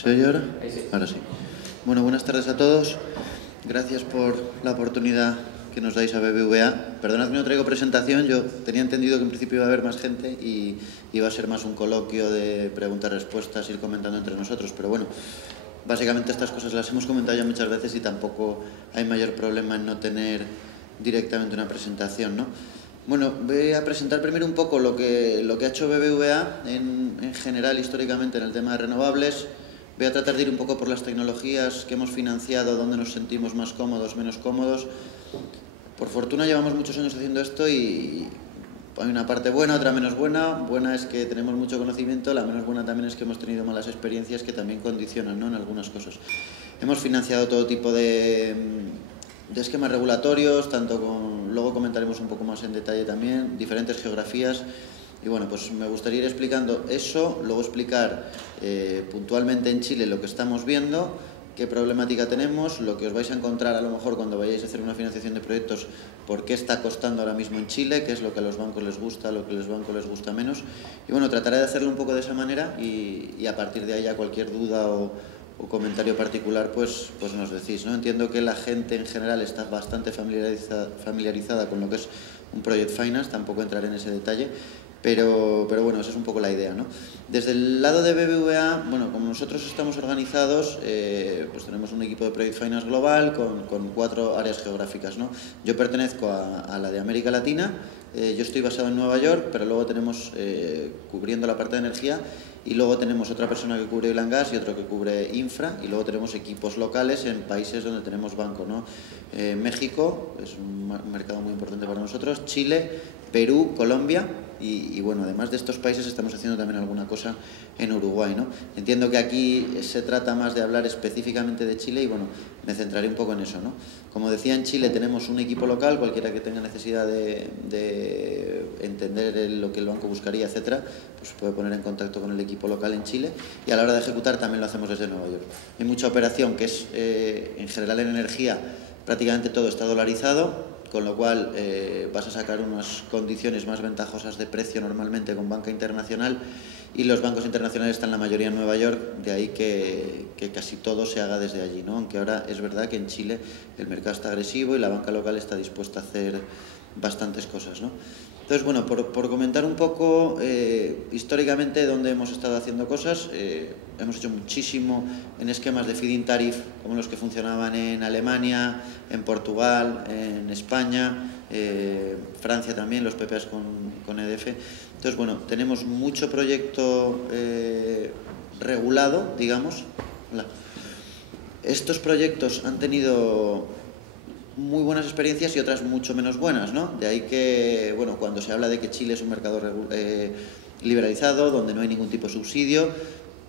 ¿Se oye ahora? Ahí sí. Ahora sí. Bueno, buenas tardes a todos. Gracias por la oportunidad que nos dais a BBVA. Perdonad que no traigo presentación, yo tenía entendido que en principio iba a haber más gente y iba a ser más un coloquio de preguntas-respuestas, ir comentando entre nosotros, pero bueno, básicamente estas cosas las hemos comentado ya muchas veces y tampoco hay mayor problema en no tener directamente una presentación, ¿no? Bueno, voy a presentar primero un poco lo que ha hecho BBVA en general, históricamente, en el tema de renovables. Voy a tratar de ir un poco por las tecnologías que hemos financiado, dónde nos sentimos más cómodos, menos cómodos. Por fortuna llevamos muchos años haciendo esto y hay una parte buena, otra menos buena. Buena es que tenemos mucho conocimiento, la menos buena también es que hemos tenido malas experiencias que también condicionan, ¿no?, en algunas cosas. Hemos financiado todo tipo de esquemas regulatorios, luego comentaremos un poco más en detalle también, diferentes geografías. Y bueno, pues me gustaría ir explicando eso, luego explicar puntualmente en Chile lo que estamos viendo, qué problemática tenemos, lo que os vais a encontrar a lo mejor cuando vayáis a hacer una financiación de proyectos, por qué está costando ahora mismo en Chile, qué es lo que a los bancos les gusta, lo que a los bancos les gusta menos. Y bueno, trataré de hacerlo un poco de esa manera y a partir de ahí ya cualquier duda o comentario particular, pues nos decís, ¿no? Entiendo que la gente en general está bastante familiarizada con lo que es un Project Finance, tampoco entraré en ese detalle, pero bueno, esa es un poco la idea, ¿no? Desde el lado de BBVA, bueno, como nosotros estamos organizados, pues tenemos un equipo de Project Finance global con 4 áreas geográficas, ¿no? Yo pertenezco a la de América Latina, yo estoy basado en Nueva York, pero luego tenemos cubriendo la parte de energía, y luego tenemos otra persona que cubre oil and gas y otro que cubre infra, y luego tenemos equipos locales en países donde tenemos banco, ¿no? México es un mercado muy importante para nosotros, Chile, Perú, Colombia y bueno, además de estos países estamos haciendo también alguna cosa en Uruguay, ¿no? Entiendo que aquí se trata más de hablar específicamente de Chile y bueno, me centraré un poco en eso, ¿no? Como decía, en Chile tenemos un equipo local, cualquiera que tenga necesidad de entender lo que el banco buscaría, etcétera, pues puede poner en contacto con el equipo local en Chile, y a la hora de ejecutar también lo hacemos desde Nueva York. Hay mucha operación que es, en general en energía, prácticamente todo está dolarizado, con lo cual vas a sacar unas condiciones más ventajosas de precio normalmente con banca internacional, y los bancos internacionales están la mayoría en Nueva York, de ahí que casi todo se haga desde allí, ¿no? Aunque ahora es verdad que en Chile el mercado está agresivo y la banca local está dispuesta a hacer bastantes cosas, ¿no? Entonces, bueno, por comentar un poco históricamente dónde hemos estado haciendo cosas, hemos hecho muchísimo en esquemas de feed-in tariff, como los que funcionaban en Alemania, en Portugal, en España, Francia también, los PPAs con EDF. Entonces, bueno, tenemos mucho proyecto regulado, digamos. Hola. Estos proyectos han tenido muy buenas experiencias y otras mucho menos buenas, ¿no? De ahí que, bueno, cuando se habla de que Chile es un mercado liberalizado, donde no hay ningún tipo de subsidio,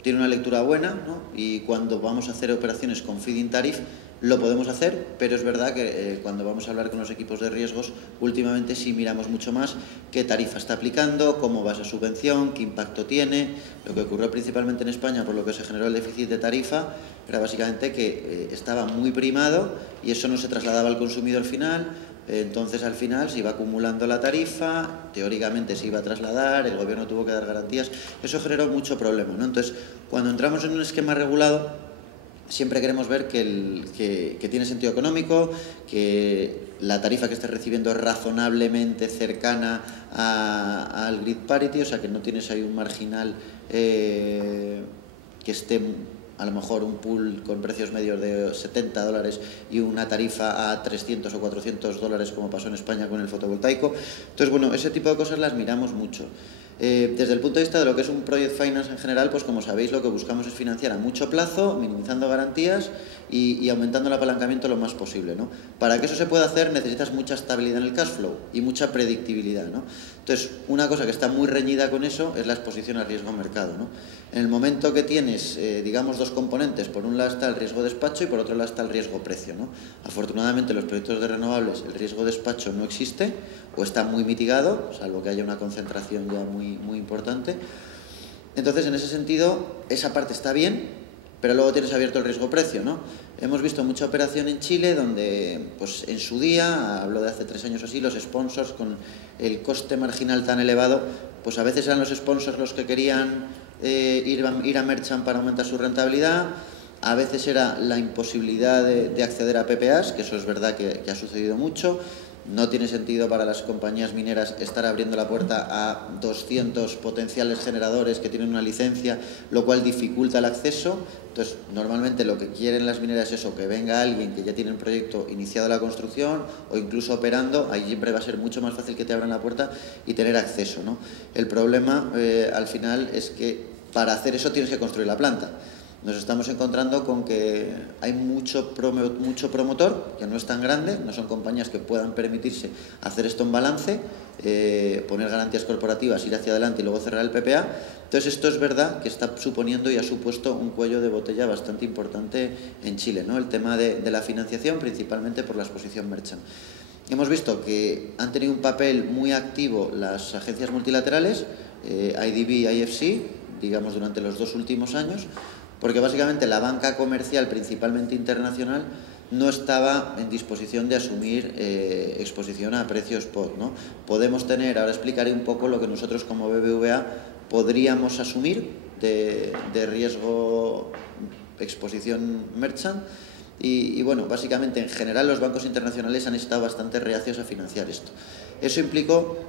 tiene una lectura buena, ¿no? Y cuando vamos a hacer operaciones con feed-in tariff, lo podemos hacer, pero es verdad que cuando vamos a hablar con los equipos de riesgos, últimamente sí miramos mucho más qué tarifa está aplicando, cómo va esa subvención, qué impacto tiene. Lo que ocurrió principalmente en España, por lo que se generó el déficit de tarifa, era básicamente que estaba muy primado y eso no se trasladaba al consumidor final. Entonces al final se iba acumulando la tarifa, teóricamente se iba a trasladar, el gobierno tuvo que dar garantías, eso generó mucho problema, ¿no? Entonces, cuando entramos en un esquema regulado, siempre queremos ver que tiene sentido económico, que la tarifa que estés recibiendo es razonablemente cercana al grid parity, o sea que no tienes ahí un marginal que esté a lo mejor un pool con precios medios de $70 y una tarifa a 300 o 400 dólares, como pasó en España con el fotovoltaico. Entonces, bueno, ese tipo de cosas las miramos mucho. Desde el punto de vista de lo que es un Project Finance en general, pues como sabéis, lo que buscamos es financiar a mucho plazo, minimizando garantías y aumentando el apalancamiento lo más posible, ¿no? Para que eso se pueda hacer necesitas mucha estabilidad en el cash flow y mucha predictibilidad, ¿no? Entonces, una cosa que está muy reñida con eso es la exposición al riesgo mercado, ¿no? En el momento que tienes, digamos, dos componentes, por un lado está el riesgo despacho y por otro lado está el riesgo precio, ¿no? Afortunadamente, en los proyectos de renovables el riesgo despacho no existe o está muy mitigado, salvo que haya una concentración ya muy importante. Entonces, en ese sentido, esa parte está bien, pero luego tienes abierto el riesgo-precio, ¿no? Hemos visto mucha operación en Chile donde, pues en su día, hablo de hace 3 años o así, los sponsors con el coste marginal tan elevado, pues a veces eran los sponsors los que querían ir a Merchant para aumentar su rentabilidad. A veces era la imposibilidad de acceder a PPAs, que eso es verdad que ha sucedido mucho. No tiene sentido para las compañías mineras estar abriendo la puerta a 200 potenciales generadores que tienen una licencia, lo cual dificulta el acceso. Entonces, normalmente lo que quieren las mineras es eso, que venga alguien que ya tiene el proyecto iniciado la construcción o incluso operando. Ahí siempre va a ser mucho más fácil que te abran la puerta y tener acceso, ¿no? El problema, al final, es que para hacer eso tienes que construir la planta. Nos estamos encontrando con que hay mucho promotor, que no es tan grande, no son compañías que puedan permitirse hacer esto en balance, poner garantías corporativas, ir hacia adelante y luego cerrar el PPA. Entonces esto es verdad que está suponiendo y ha supuesto un cuello de botella bastante importante en Chile, ¿no? El tema de la financiación, principalmente por la exposición Merchant. Hemos visto que han tenido un papel muy activo las agencias multilaterales, IDB y IFC, digamos durante los 2 últimos años, porque básicamente la banca comercial, principalmente internacional, no estaba en disposición de asumir exposición a precios spot, ¿no? Podemos tener, ahora explicaré un poco lo que nosotros como BBVA podríamos asumir de riesgo exposición Merchant y bueno, básicamente en general los bancos internacionales han estado bastante reacios a financiar esto. Eso implicó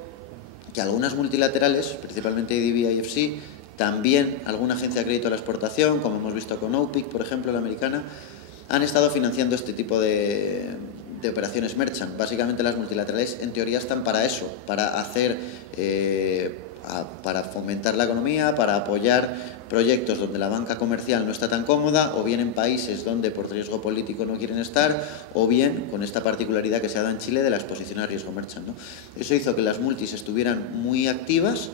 que algunas multilaterales, principalmente IDB y IFC, también alguna agencia de crédito a la exportación, como hemos visto con OPIC, por ejemplo, la americana, han estado financiando este tipo de operaciones Merchant. Básicamente las multilaterales en teoría están para eso, para hacer, para fomentar la economía, para apoyar proyectos donde la banca comercial no está tan cómoda, o bien en países donde por riesgo político no quieren estar, o bien con esta particularidad que se ha dado en Chile de la exposición a riesgo Merchant, ¿no? Eso hizo que las multis estuvieran muy activas.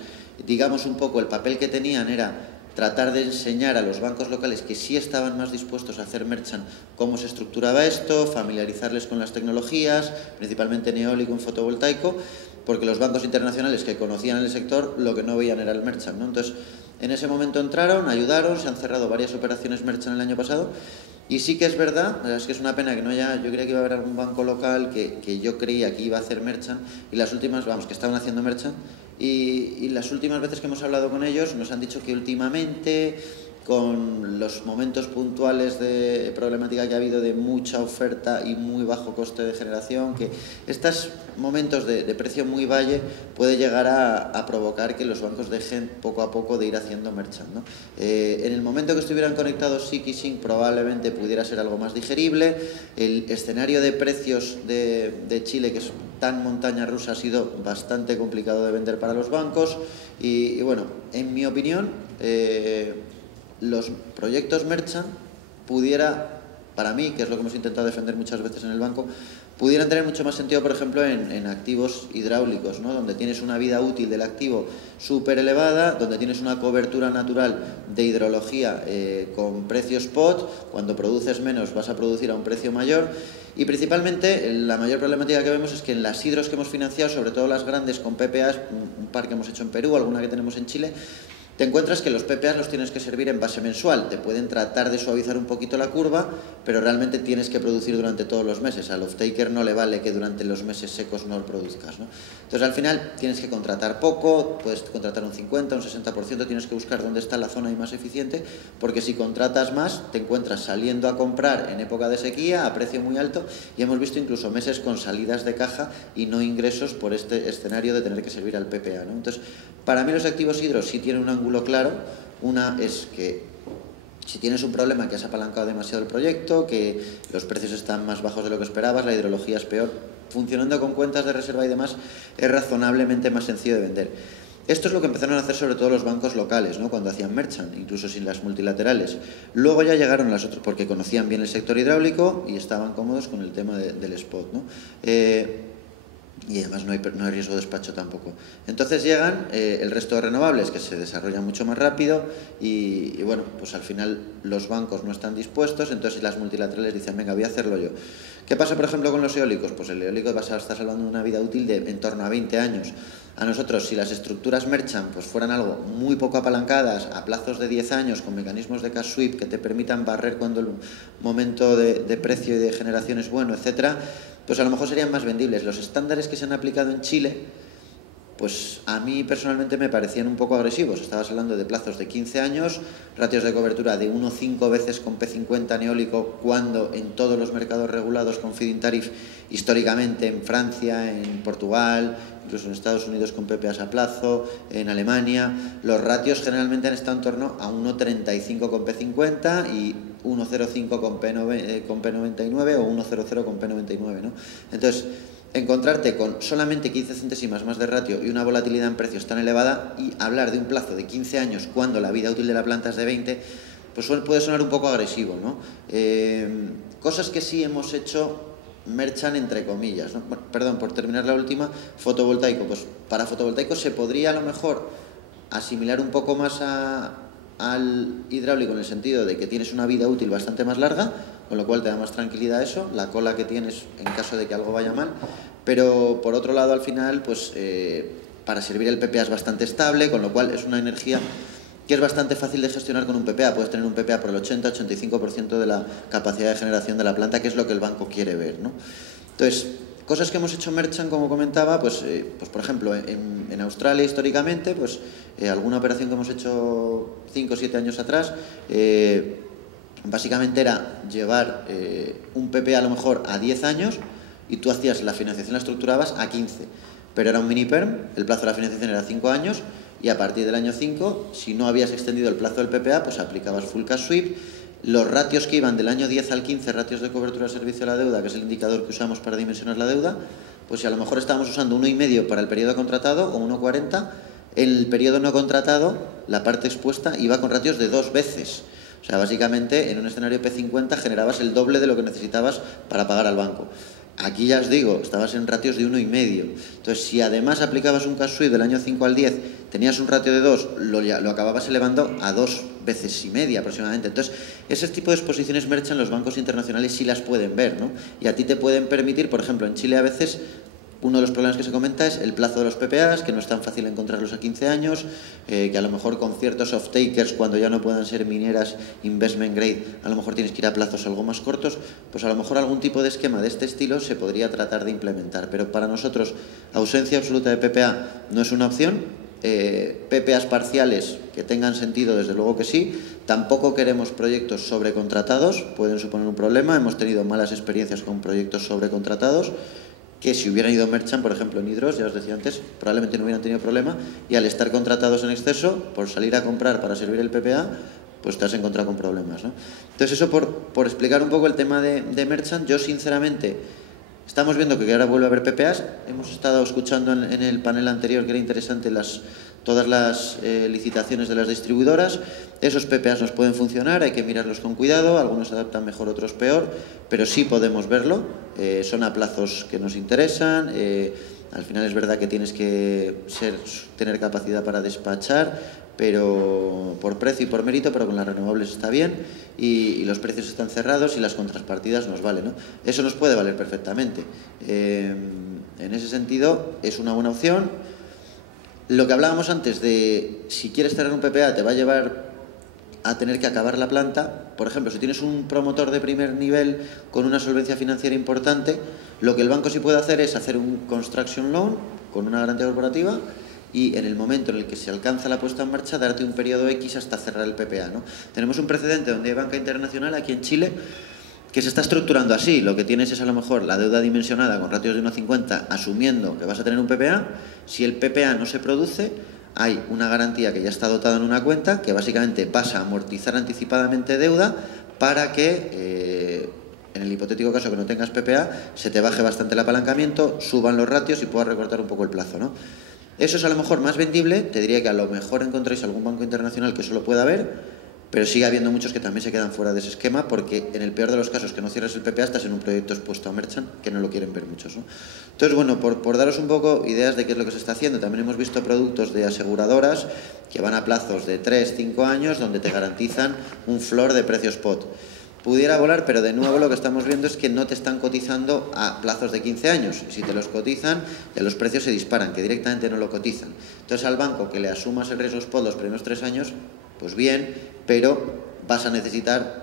Digamos un poco el papel que tenían era tratar de enseñar a los bancos locales que sí estaban más dispuestos a hacer Merchant cómo se estructuraba esto, familiarizarles con las tecnologías, principalmente en eólico, en fotovoltaico, porque los bancos internacionales que conocían el sector lo que no veían era el Merchant, ¿no? Entonces, en ese momento entraron, ayudaron, se han cerrado varias operaciones Merchant el año pasado. Y sí que es verdad, es que es una pena que no haya, yo creía que iba a haber algún banco local que yo creía que iba a hacer Merchant, y las últimas, vamos, que estaban haciendo Merchant, y las últimas veces que hemos hablado con ellos nos han dicho que últimamente, con los momentos puntuales de problemática que ha habido de mucha oferta y muy bajo coste de generación, que estos momentos de precio muy valle puede llegar a provocar que los bancos dejen poco a poco de ir haciendo Merchant, ¿no? En el momento que estuvieran conectados SIC y SINC probablemente pudiera ser algo más digerible. El escenario de precios de Chile, que es tan montaña rusa, ha sido bastante complicado de vender para los bancos y bueno, en mi opinión, los proyectos Merchant pudiera, para mí, que es lo que hemos intentado defender muchas veces en el banco, pudieran tener mucho más sentido, por ejemplo, en activos hidráulicos, ¿no? Donde tienes una vida útil del activo súper elevada, donde tienes una cobertura natural de hidrología con precio spot. Cuando produces menos vas a producir a un precio mayor. Y principalmente la mayor problemática que vemos es que en las hidros que hemos financiado, sobre todo las grandes con PPAs, un par que hemos hecho en Perú, alguna que tenemos en Chile, te encuentras que los PPAs los tienes que servir en base mensual. Te pueden tratar de suavizar un poquito la curva, pero realmente tienes que producir durante todos los meses. Al off-taker no le vale que durante los meses secos no lo produzcas, ¿no? Entonces, al final, tienes que contratar poco, puedes contratar un 50, un 60%, tienes que buscar dónde está la zona ahí más eficiente, porque si contratas más, te encuentras saliendo a comprar en época de sequía a precio muy alto, y hemos visto incluso meses con salidas de caja y no ingresos por este escenario de tener que servir al PPA, ¿no? Entonces, para mí los activos hidros sí tienen un ángulo claro. Una es que si tienes un problema que has apalancado demasiado el proyecto, que los precios están más bajos de lo que esperabas, la hidrología es peor, funcionando con cuentas de reserva y demás, es razonablemente más sencillo de vender. Esto es lo que empezaron a hacer sobre todo los bancos locales, ¿no? Cuando hacían Merchant, incluso sin las multilaterales. Luego ya llegaron las otras, porque conocían bien el sector hidráulico y estaban cómodos con el tema del spot, ¿no? Y además no hay riesgo de despacho tampoco. Entonces llegan el resto de renovables, que se desarrollan mucho más rápido y bueno, pues al final los bancos no están dispuestos, entonces las multilaterales dicen, venga, voy a hacerlo yo. ¿Qué pasa, por ejemplo, con los eólicos? Pues el eólico está salvando una vida útil de en torno a 20 años. A nosotros, si las estructuras Merchant pues fueran algo muy poco apalancadas, a plazos de 10 años, con mecanismos de cash sweep que te permitan barrer cuando el momento de precio y de generación es bueno, etcétera, pues a lo mejor serían más vendibles. Los estándares que se han aplicado en Chile pues a mí personalmente me parecían un poco agresivos. Estabas hablando de plazos de 15 años, ratios de cobertura de 1,5 veces con P50 neólico, cuando en todos los mercados regulados con feed-in tariff, históricamente en Francia, en Portugal, incluso en Estados Unidos con PPAs a plazo, en Alemania, los ratios generalmente han estado en torno a 1,35 con P50 y 1,05 con P99 o 1,00 con P99, ¿no? Entonces, encontrarte con solamente 15 centésimas más de ratio y una volatilidad en precios tan elevada y hablar de un plazo de 15 años cuando la vida útil de la planta es de 20, pues puede sonar un poco agresivo, ¿no? Cosas que sí hemos hecho merchan entre comillas, ¿no? Bueno, perdón, por terminar la última, fotovoltaico. Pues para fotovoltaico se podría a lo mejor asimilar un poco más al hidráulico en el sentido de que tienes una vida útil bastante más larga, con lo cual te da más tranquilidad eso, la cola que tienes en caso de que algo vaya mal, pero por otro lado al final pues para servir el PPA es bastante estable, con lo cual es una energía que es bastante fácil de gestionar con un PPA. Puedes tener un PPA por el 80-85% de la capacidad de generación de la planta, que es lo que el banco quiere ver, ¿no? Entonces, cosas que hemos hecho merchant, como comentaba, pues por ejemplo, en Australia históricamente, pues alguna operación que hemos hecho 5 o 7 años atrás, básicamente era llevar un PPA a lo mejor a 10 años y tú hacías la financiación, la estructurabas a 15, pero era un mini perm, el plazo de la financiación era 5 años y a partir del año 5, si no habías extendido el plazo del PPA, pues aplicabas full cash sweep. Los ratios que iban del año 10 al 15, ratios de cobertura de servicio a la deuda, que es el indicador que usamos para dimensionar la deuda, pues si a lo mejor estábamos usando 1,5 para el periodo contratado o 1,40, en el periodo no contratado la parte expuesta iba con ratios de 2 veces. O sea, básicamente en un escenario P50 generabas el doble de lo que necesitabas para pagar al banco. Aquí ya os digo, estabas en ratios de 1,5. Entonces, si además aplicabas un cash sweep del año 5 al 10, tenías un ratio de 2, lo acababas elevando a 2 veces y media aproximadamente. Entonces, ese tipo de exposiciones merchant los bancos internacionales sí las pueden ver, ¿no? Y a ti te pueden permitir, por ejemplo, en Chile a veces uno de los problemas que se comenta es el plazo de los PPAs, que no es tan fácil encontrarlos a 15 años, que a lo mejor con ciertos off-takers, cuando ya no puedan ser mineras investment grade, a lo mejor tienes que ir a plazos algo más cortos, pues a lo mejor algún tipo de esquema de este estilo se podría tratar de implementar. Pero para nosotros, ausencia absoluta de PPA no es una opción. PPAs parciales que tengan sentido, desde luego que sí. Tampoco queremos proyectos sobrecontratados, pueden suponer un problema. Hemos tenido malas experiencias con proyectos sobrecontratados, que si hubieran ido merchant, por ejemplo en Hidros, ya os decía antes, probablemente no hubieran tenido problema, y al estar contratados en exceso, por salir a comprar para servir el PPA, pues te has encontrado con problemas, ¿no? Entonces eso por explicar un poco el tema de merchant. Yo sinceramente, estamos viendo que ahora vuelve a haber PPAs, hemos estado escuchando en el panel anterior que era interesante todas las licitaciones de las distribuidoras. Esos PPAs nos pueden funcionar, hay que mirarlos con cuidado, algunos se adaptan mejor, otros peor, pero sí podemos verlo, son a plazos que nos interesan, al final es verdad que tienes que tener capacidad para despachar, pero por precio y por mérito, pero con las renovables está bien, y los precios están cerrados y las contrapartidas nos valen, ¿no? Eso nos puede valer perfectamente. En ese sentido es una buena opción. Lo que hablábamos antes de si quieres tener un PPA te va a llevar a tener que acabar la planta. Por ejemplo, si tienes un promotor de primer nivel con una solvencia financiera importante, lo que el banco sí puede hacer es hacer un construction loan con una garantía corporativa y en el momento en el que se alcanza la puesta en marcha darte un periodo X hasta cerrar el PPA, ¿no? Tenemos un precedente donde hay banca internacional aquí en Chile que se está estructurando así. Lo que tienes es a lo mejor la deuda dimensionada con ratios de 1,50, asumiendo que vas a tener un PPA. Si el PPA no se produce, hay una garantía que ya está dotada en una cuenta, que básicamente vas a amortizar anticipadamente deuda para que, en el hipotético caso que no tengas PPA, se te baje bastante el apalancamiento, suban los ratios y puedas recortar un poco el plazo, ¿no? Eso es a lo mejor más vendible. Te diría que a lo mejor encontráis algún banco internacional que eso lo pueda ver, pero sigue habiendo muchos que también se quedan fuera de ese esquema, porque en el peor de los casos que no cierres el PPA estás en un proyecto expuesto a merchant, que no lo quieren ver muchos, ¿no? Entonces, bueno, por daros un poco ideas de qué es lo que se está haciendo, también hemos visto productos de aseguradoras que van a plazos de 3-5 años donde te garantizan un floor de precio spot. Pudiera volar, pero de nuevo lo que estamos viendo es que no te están cotizando a plazos de 15 años. Si te los cotizan, ya los precios se disparan, que directamente no lo cotizan. Entonces, al banco que le asumas el riesgo spot los primeros 3 años, pues bien, pero vas a necesitar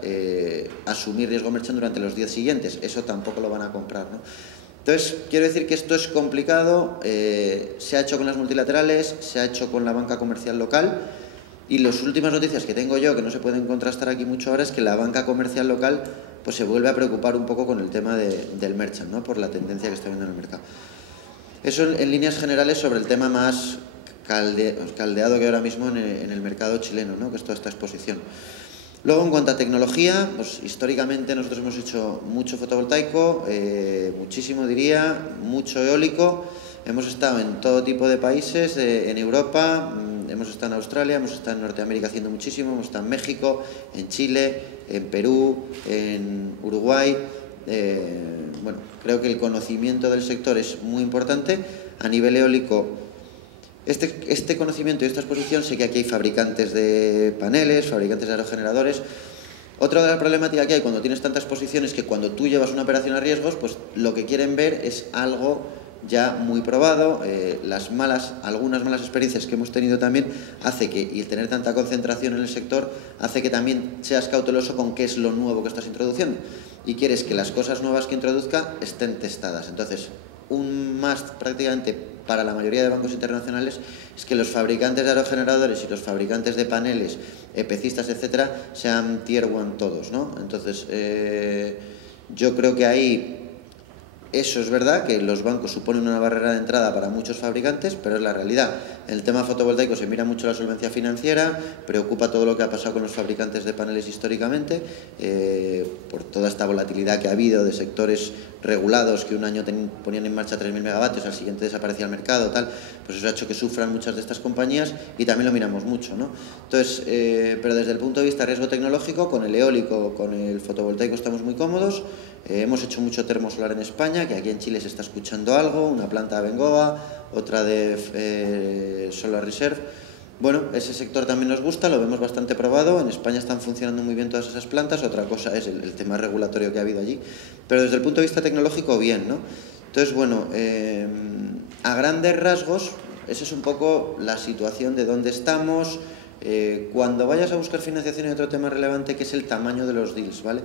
asumir riesgo merchant durante los 10 siguientes. Eso tampoco lo van a comprar, ¿no? Entonces, quiero decir que esto es complicado, se ha hecho con las multilaterales, se ha hecho con la banca comercial local, y las últimas noticias que tengo yo, que no se pueden contrastar aquí mucho ahora, es que la banca comercial local pues se vuelve a preocupar un poco con el tema del merchant, ¿no? Por la tendencia que está viendo en el mercado. Eso en líneas generales sobre el tema más caldeado que ahora mismo en el mercado chileno, ¿no? Que es toda esta exposición. Luego, en cuanto a tecnología, pues históricamente nosotros hemos hecho mucho fotovoltaico, muchísimo diría, mucho eólico. Hemos estado en todo tipo de países, en Europa, hemos estado en Australia, hemos estado en Norteamérica haciendo muchísimo, hemos estado en México, en Chile, en Perú, en Uruguay. Bueno, creo que el conocimiento del sector es muy importante. A nivel eólico, este conocimiento y esta exposición, sé que aquí hay fabricantes de paneles, fabricantes de aerogeneradores. Otra de las problemáticas que hay cuando tienes tantas exposiciones es que cuando tú llevas una operación a riesgos, pues lo que quieren ver es algo ya muy probado. Algunas malas experiencias que hemos tenido también hace que, y el tener tanta concentración en el sector, hace que también seas cauteloso con qué es lo nuevo que estás introduciendo. Y quieres que las cosas nuevas que introduzca estén testadas. Entonces, un must prácticamente para la mayoría de bancos internacionales es que los fabricantes de aerogeneradores y los fabricantes de paneles, EPCistas, etcétera, sean Tier 1 todos, ¿no? Entonces, yo creo que ahí eso es verdad, que los bancos suponen una barrera de entrada para muchos fabricantes, pero es la realidad. En el tema fotovoltaico se mira mucho la solvencia financiera, preocupa todo lo que ha pasado con los fabricantes de paneles históricamente, por toda esta volatilidad que ha habido de sectores regulados que un año ponían en marcha 3.000 megavatios, al siguiente desaparecía el mercado, tal, pues eso ha hecho que sufran muchas de estas compañías y también lo miramos mucho, ¿no? Entonces, pero desde el punto de vista de riesgo tecnológico, con el eólico, con el fotovoltaico estamos muy cómodos. Hemos hecho mucho termosolar en España, que aquí en Chile se está escuchando algo, una planta de Bengoa, otra de Solar Reserve. Bueno, ese sector también nos gusta, lo vemos bastante probado. En España están funcionando muy bien todas esas plantas. Otra cosa es el tema regulatorio que ha habido allí. Pero desde el punto de vista tecnológico, bien, ¿no? Entonces, bueno, a grandes rasgos, esa es un poco la situación de dónde estamos. Cuando vayas a buscar financiación hay otro tema relevante que es el tamaño de los deals, ¿vale?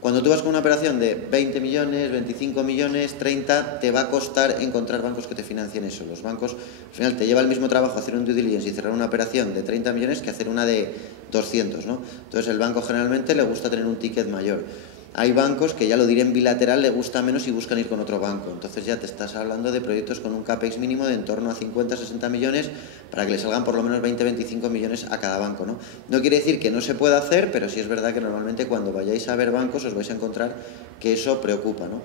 Cuando tú vas con una operación de 20 millones, 25 millones, 30, te va a costar encontrar bancos que te financien eso. Los bancos, al final, te lleva el mismo trabajo hacer un due diligence y cerrar una operación de 30 millones que hacer una de 200, ¿no? Entonces, el banco generalmente le gusta tener un ticket mayor. Hay bancos que, ya lo diré en bilateral, le gusta menos y buscan ir con otro banco. Entonces ya te estás hablando de proyectos con un CAPEX mínimo de en torno a 50, 60 millones para que le salgan por lo menos 20, 25 millones a cada banco, ¿no? No quiere decir que no se pueda hacer, pero sí es verdad que normalmente cuando vayáis a ver bancos os vais a encontrar que eso preocupa, ¿no?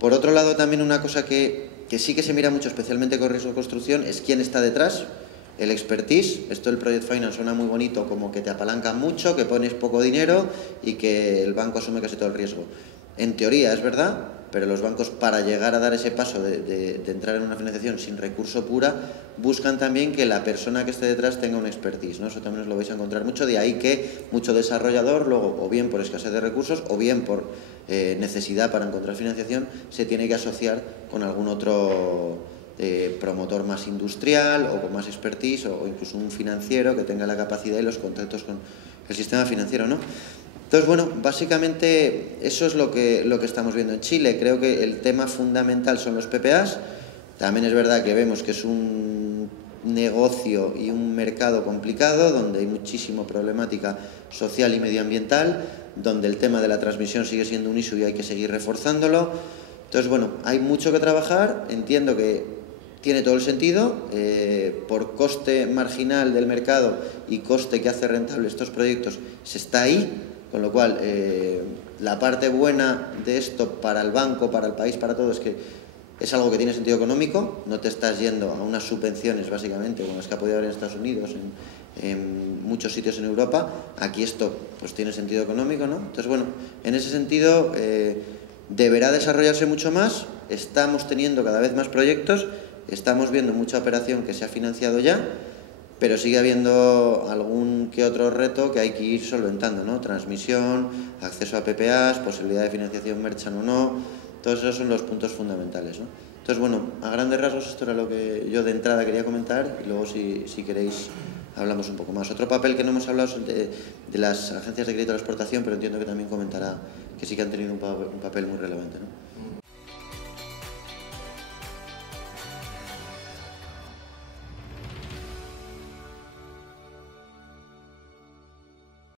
Por otro lado, también una cosa que sí que se mira mucho, especialmente con riesgo de construcción, es quién está detrás. El expertise, esto del Project Finance suena muy bonito, como que te apalancan mucho, que pones poco dinero y que el banco asume casi todo el riesgo. En teoría es verdad, pero los bancos, para llegar a dar ese paso de entrar en una financiación sin recurso pura, buscan también que la persona que esté detrás tenga un expertise, ¿no? Eso también os lo vais a encontrar mucho, de ahí que mucho desarrollador, luego, o bien por escasez de recursos, o bien por necesidad para encontrar financiación, se tiene que asociar con algún otro promotor más industrial o con más expertise o incluso un financiero que tenga la capacidad y los contactos con el sistema financiero, ¿no? Entonces, bueno, básicamente eso es lo que estamos viendo en Chile. Creo que el tema fundamental son los PPAs. También es verdad que vemos que es un negocio y un mercado complicado, donde hay muchísima problemática social y medioambiental, donde el tema de la transmisión sigue siendo un issue y hay que seguir reforzándolo. Entonces, bueno, hay mucho que trabajar. Entiendo que tiene todo el sentido, por coste marginal del mercado y coste que hace rentable estos proyectos, se está ahí, con lo cual la parte buena de esto para el banco, para el país, para todo, es que es algo que tiene sentido económico, no te estás yendo a unas subvenciones básicamente como las que ha podido haber en Estados Unidos, en muchos sitios en Europa. Aquí esto pues tiene sentido económico, ¿no? Entonces, bueno, en ese sentido deberá desarrollarse mucho más. Estamos teniendo cada vez más proyectos. Estamos viendo mucha operación que se ha financiado ya, pero sigue habiendo algún que otro reto que hay que ir solventando, ¿no? Transmisión, acceso a PPAs, posibilidad de financiación merchant o no. Todos esos son los puntos fundamentales, ¿no? Entonces, bueno, a grandes rasgos esto era lo que yo de entrada quería comentar y luego si queréis hablamos un poco más. Otro papel que no hemos hablado es de las agencias de crédito a la exportación, pero entiendo que también comentará que sí que han tenido un papel muy relevante, ¿no?